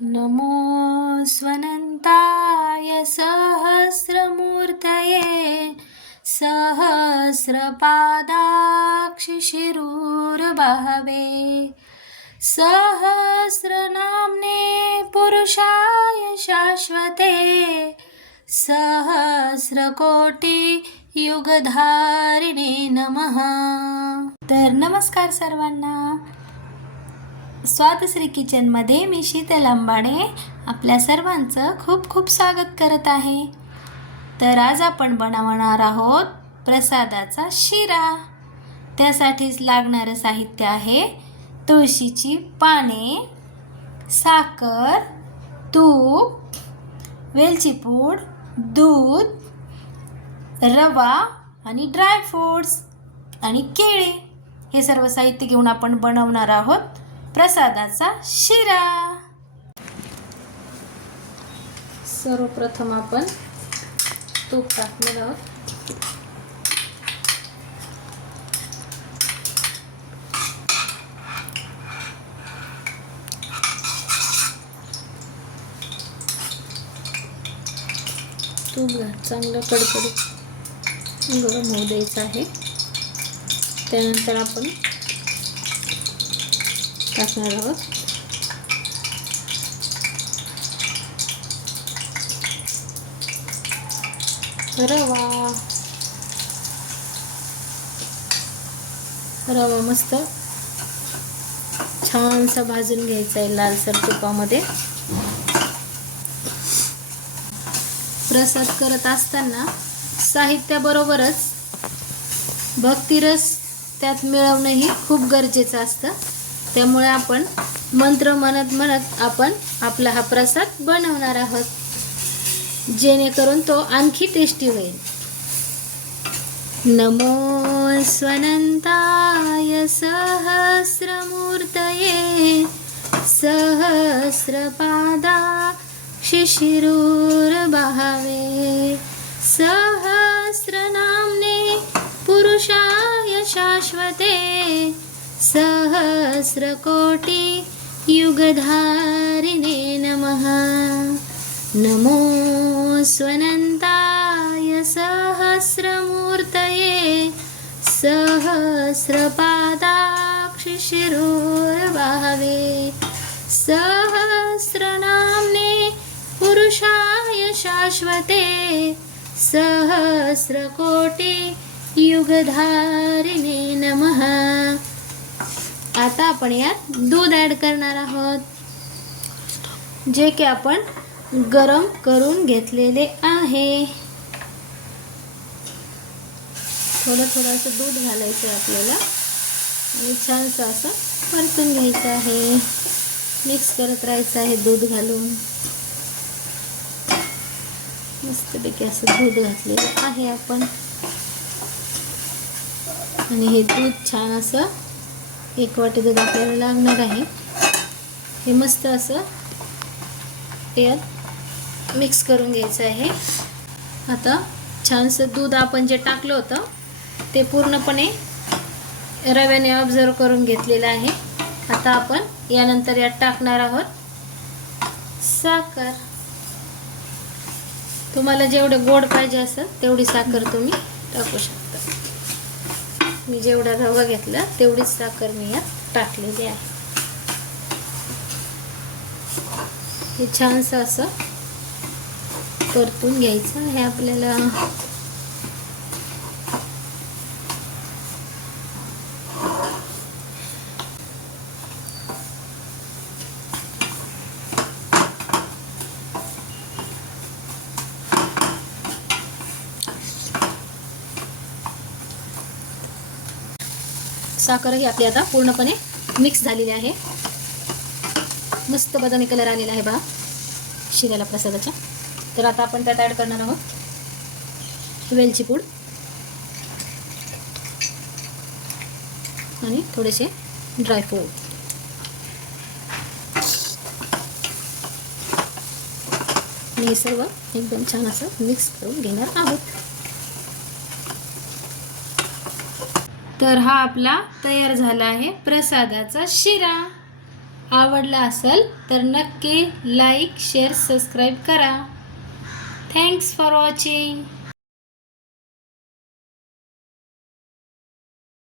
नमो स्वनन्ताय सहस्रमूर्तये सहस्रपादाक्षिशिरूरबहवे सहस्रनाम्ने पुरुषाय शाश्वते सहस्रकोटियुगधारिणे नमः। तर नमस्कार सर्वांना। स्वातश्री किचनमध्ये मी शीतल अंबाडे आपल्या सर्वांचं खूप खूप स्वागत करत आहे। तर आज आपण बनवणार आहोत प्रसादाचा शिरा। त्यासाठीच लागणारं साहित्य आहे तुळशीची पाने, साखर, तूप, वेलची पूड, दूध, रवा आणि ड्रायफ्रूट्स आणि केळे हे सर्व साहित्य घेऊन आपण बनवणार आहोत प्रसादाचा शिरा। सर्वप्रथम आपण तूप टाकणार आहोत। तूप चांगलं कडकडीत गरम होऊ द्यायचं आहे। त्यानंतर आपण टाकणार आहोत रवा। रवा मस्त छानसा भाजून घ्यायचा आहे लालसर तुपामध्ये। प्रसाद करत असताना साहित्याबरोबरच भक्तिरस त्यात मिळवणंही खूप गरजेचं असतं। त्यामुळे आपण मंत्र म्हणत म्हणत आपण आपला हा प्रसाद बनवणार आहोत, जेणेकरून तो आणखी टेस्टी होईल। नमो स्वनंताय सहस्रमूर्तये सहस्रपादाक्षिशिरूरबहवे सहस्रनाम्ने पुरुषाय शाश्वते सहस्रकोटियुगधारिणे नमः। नमो स्वनन्ताय सहस्रमूर्तये सहस्रपादाक्षिशिरूरबहवे सहस्रनाम्ने पुरुषाय शाश्वते सहस्रकोटियुगधारिणे नमः। आता आपण यात दूध ॲड करणार आहोत, जे की आपण गरम करून घेतलेले आहे। थोडं थोडंसं दूध घालायचं आहे आपल्याला आणि छानसं असं परतून घ्यायचं आहे। मिक्स करत राहायचं आहे दूध घालून। मस्तपैकी असं दूध घातलेलं आहे आपण आणि हे दूध छान असं 1 वाटी दूध आपल्याला लागणार आहे। हे मस्त असं यात मिक्स करून घ्यायचं आहे। आता छानसं दूध आपण जे टाकलं होतं ते पूर्णपणे रव्याने ऑब्झर्व करून घेतलेलं आहे। आता आपण यानंतर यात टाकणार आहोत साखर। तुम्हाला जेवढं गोड पाहिजे असेल तेवढी साखर तुम्ही टाकू शकता। मी जेवढा रवा घेतला तेवढीच साखर मी यात टाकलेली आहे। हे छानसं असं परतून घ्यायचं आहे आपल्याला। साखर ही आपली आता पूर्णपणे मिक्स झालेली आहे। मस्त बदामी कलर आलेला आहे बघा शिऱ्याला प्रसादाच्या। तर आता आपण त्यात ॲड करणार आहोत वेलची पूड आणि थोडेसे ड्रायफ्रूट। आणि हे सर्व एकदम छान असं मिक्स करून घेणार आहोत। तर हा आपला तयार झाला आहे प्रसादाचा शिरा। आवडला असेल तर नक्की लाईक शेअर सबस्क्राईब करा. Thanks for watching.